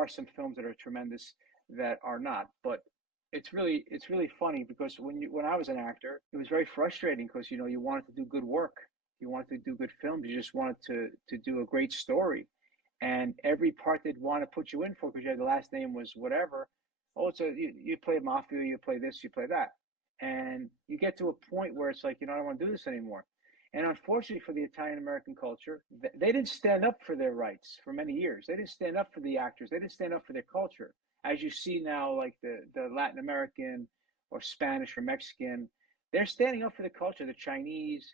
are some films that are tremendous that are not. But it's really funny because when I was an actor, it was very frustrating because you wanted to do good work, you wanted to do good films, you just wanted to do a great story, and every part they'd want to put you in for because the last name was whatever. Oh, so you play mafia, you play this, you play that, and you get to a point where it's like I don't want to do this anymore. And unfortunately for the Italian American culture, they didn't stand up for their rights for many years. They didn't stand up for the actors. They didn't stand up for their culture. As you see now, like the Latin American or Spanish or Mexican, they're standing up for the culture. The Chinese,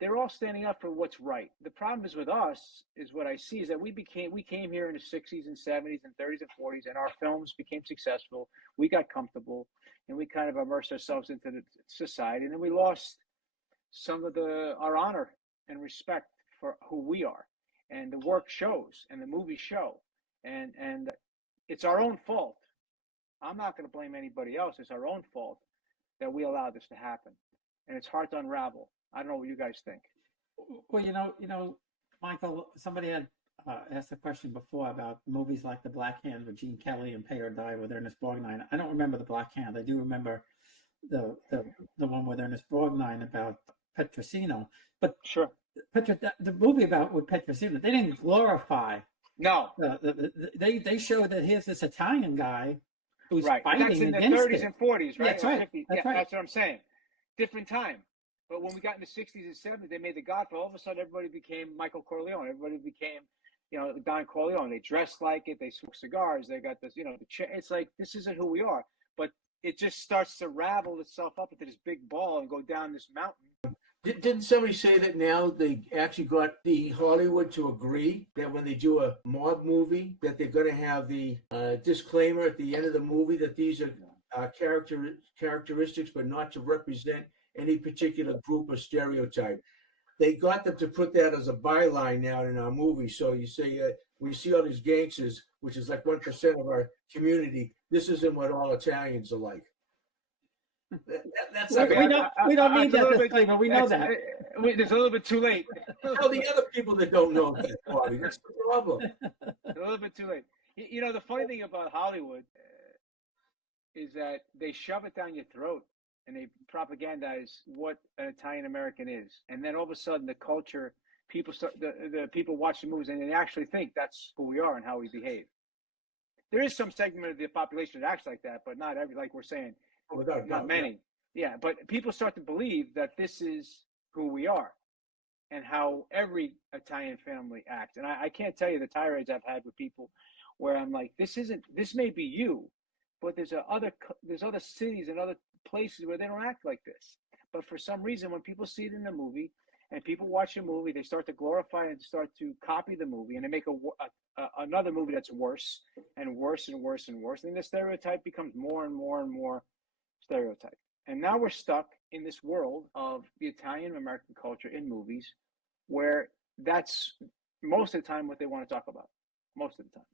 they're all standing up for what's right. The problem is with us, is what I see is that we came here in the 60s and 70s and 30s and 40s, and our films became successful. We got comfortable, and we kind of immersed ourselves into the society, and then we lost some of our honor and respect for who we are, and the work shows and the movies show, and it's our own fault. I'm not going to blame anybody else. It's our own fault that we allowed this to happen, and it's hard to unravel. I don't know what you guys think. Well, Michael, somebody had asked a question before about movies like The Black Hand with Gene Kelly and Pay or Die with Ernest Borgnine. I don't remember The Black Hand. I do remember the one with Ernest Borgnine about Petrosino, but sure, the movie with Petrosino, they didn't glorify. No, they showed that here's this Italian guy who's right. fighting That's in the against 30s it. and 40s, right? That's right. That's right. That's what I'm saying. Different time. But when we got in the 60s and 70s, they made the Godfather. All of a sudden, everybody became Michael Corleone. Everybody became, Don Corleone. They dressed like it. They smoke cigars. They got this, it's like, this isn't who we are. But it just starts to ravel itself up into this big ball and go down this mountain. Didn't somebody say that now they actually got the Hollywood to agree that when they do a mob movie, that they're going to have the disclaimer at the end of the movie that these are characteristics, but not to represent any particular group or stereotype. They got them to put that as a byline now in our movie. So you say, we see all these gangsters, which is like 1% of our community. This isn't what all Italians are like. We don't need that disclaimer. We know that. It's a little bit too late. Tell the other people that don't know that, Bobby. That's the problem. A little bit too late. The funny thing about Hollywood is that they shove it down your throat and they propagandize what an Italian American is, and then all of a sudden the culture, people start the people watch the movies and they actually think that's who we are and how we behave. There is some segment of the population that acts like that, but not every. Like we're saying. Not many. Yeah, but people start to believe that this is who we are and how every Italian family acts. And I can't tell you the tirades I've had with people where I'm like, this may be you, but there's other cities and other places where they don't act like this. But for some reason, when people see it in the movie and people watch a movie, they start to glorify and start to copy the movie, and they make another movie that's worse and worse and worse and worse. And the stereotype becomes more and more and more stereotype. And now we're stuck in this world of the Italian American culture in movies where that's most of the time what they want to talk about. Most of the time.